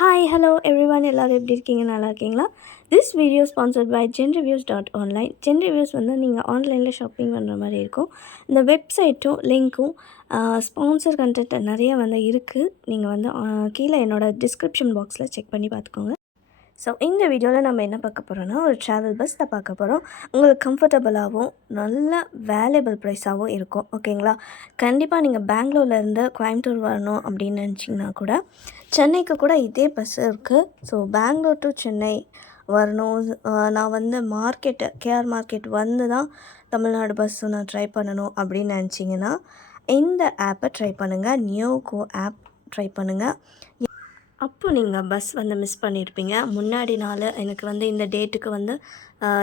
Hi, hello everyone. எல்லாரும் எப்படி இருக்கீங்க? நல்லா இருக்கீங்களா? This video sponsored by genreviews.online. genreviews வந்து நீங்கள் ஆன்லைனில் ஷாப்பிங் பண்ணுற மாதிரி இருக்கும். இந்த வெப்சைட்டும் லிங்க்கும் ஸ்பான்சர் கண்டென்ட் நிறைய வந்து இருக்குது. நீங்கள் வந்து கீழே என்னோடய டிஸ்கிரிப்ஷன் பாக்ஸில் செக் பண்ணி பார்த்துக்கோங்க. ஸோ இந்த வீடியோவில் நம்ம என்ன பார்க்க போகிறோன்னா, ஒரு ட்ராவல் பஸ் தான் பார்க்க போகிறோம். உங்களுக்கு கம்ஃபர்டபுளாகவும் நல்ல வேல்யூபிள் ப்ரைஸாகவும் இருக்கும். ஓகேங்களா? கண்டிப்பாக நீங்கள் பெங்களூர்லேருந்து கோயம்புத்தூர் வரணும் அப்படின்னு நினச்சிங்கன்னா கூட சென்னைக்கு கூட இதே பஸ் இருக்குது. ஸோ பெங்களூர் டு சென்னை வரணும், நான் வந்து கேஆர் மார்க்கெட் வந்து தான் தமிழ்நாடு பஸ்ஸு நான் ட்ரை பண்ணணும் அப்படின்னு நினச்சிங்கன்னா இந்த ஆப்பை ட்ரை பண்ணுங்கள். நியோகோ ஆப் ட்ரை பண்ணுங்கள். அப்போ நீங்கள் பஸ் வந்து மிஸ் பண்ணியிருப்பீங்க. முன்னாடி நாள் எனக்கு வந்து இந்த டேட்டுக்கு வந்து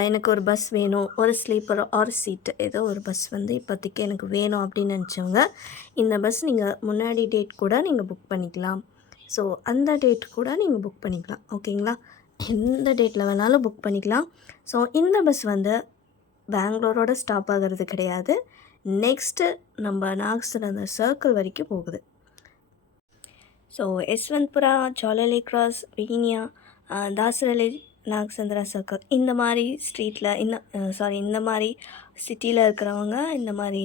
எனக்கு ஒரு பஸ் வேணும், ஒரு ஸ்லீப்பர் ஆர் சீட்டு ஏதோ ஒரு பஸ் வந்து இப்போதைக்கு எனக்கு வேணும் அப்படின்னு நினச்சவங்க இந்த பஸ் நீங்கள் முன்னாடி டேட் கூட நீங்கள் புக் பண்ணிக்கலாம். ஸோ அந்த டேட் கூட நீங்கள் புக் பண்ணிக்கலாம். ஓகேங்களா? எந்த டேட்டில் வேணாலும் புக் பண்ணிக்கலாம். ஸோ இந்த பஸ் வந்து பெங்களூரோட ஸ்டாப் ஆகிறது கிடையாது. நெக்ஸ்ட்டு நம்ம நாகசந்திரா சர்க்கிள் வரைக்கும் போகுது. ஸோ யஸ்வந்த்புரா, ஜாலலி கிராஸ், விகினியா, தாசரலி, நாகசந்திரா சர்க்கிள் இந்த மாதிரி ஸ்ட்ரீட்டில் இந்த மாதிரி சிட்டியில் இருக்கிறவங்க இந்த மாதிரி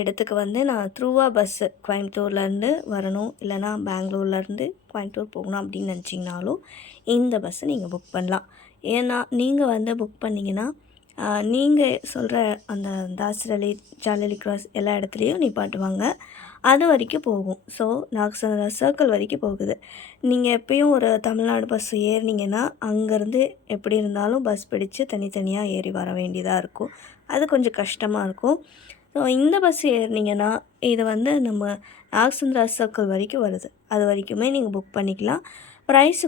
இடத்துக்கு வந்து நான் த்ரூவாக பஸ்ஸு கோயம்புத்தூர்லேருந்து வரணும், இல்லைனா பெங்களூர்லேருந்து கோயம்புத்தூர் போகணும் அப்படின்னு நினச்சிங்கனாலும் இந்த பஸ்ஸை நீங்கள் புக் பண்ணலாம். ஏன்னா நீங்கள் வந்து புக் பண்ணிங்கன்னா நீங்கள் சொல்கிற அந்த தாசரலி, ஜாலலி கிராஸ் எல்லா இடத்துலையும் நிப்பாட்டுவாங்க. அது வரைக்கும் போகும். ஸோ நாகசந்திரா சர்க்கிள் வரைக்கும் போகுது. நீங்கள் எப்பயும் ஒரு தமிழ்நாடு பஸ் ஏறினீங்கன்னா அங்கேருந்து எப்படி இருந்தாலும் பஸ் பிடிச்சு தனித்தனியாக ஏறி வர வேண்டியதாக இருக்கும். அது கொஞ்சம் கஷ்டமாக இருக்கும். ஸோ இந்த பஸ் ஏறினீங்கன்னா இது வந்து நம்ம நாகசந்திரா சர்க்கிள் வரைக்கும் வருது. அது வரைக்குமே நீங்கள் புக் பண்ணிக்கலாம். ப்ரைஸ்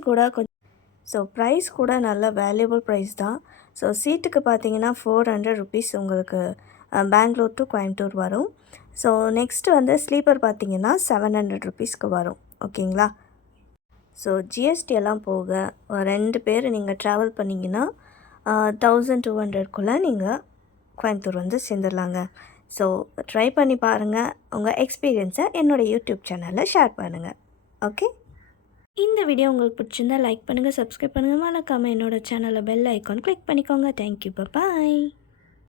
கூட நல்ல வேல்யூபிள் ப்ரைஸ் தான். ஸோ சீட்டுக்கு பார்த்தீங்கன்னா 400 ருபீஸ் உங்களுக்கு பெங்களூர் டு கோயம்புத்தூர் வரும். ஸோ நெக்ஸ்ட்டு வந்து ஸ்லீப்பர் பார்த்திங்கன்னா 700 ருபீஸ்க்கு வரும். ஓகேங்களா? ஸோ ஜிஎஸ்டி எல்லாம் போக 2 பேர் நீங்கள் ட்ராவல் பண்ணிங்கன்னா 1200க்குள்ளே நீங்கள் கோயம்புத்தூர் வந்து சேர்ந்துடலாங்க. ஸோ ட்ரை பண்ணி பாருங்கள். உங்கள் எக்ஸ்பீரியன்ஸை என்னோடய யூடியூப் சேனலில் ஷேர் பண்ணுங்கள். ஓகே? இந்த வீடியோ உங்களுக்கு பிடிச்சிருந்தா லைக் பண்ணுங்கள், சப்ஸ்கிரைப் பண்ணுங்கள், மறக்காமல் என்னோடய சேனலில் பெல் ஐக்கான் கிளிக் பண்ணிக்கோங்க. தேங்க்யூ, பாய்.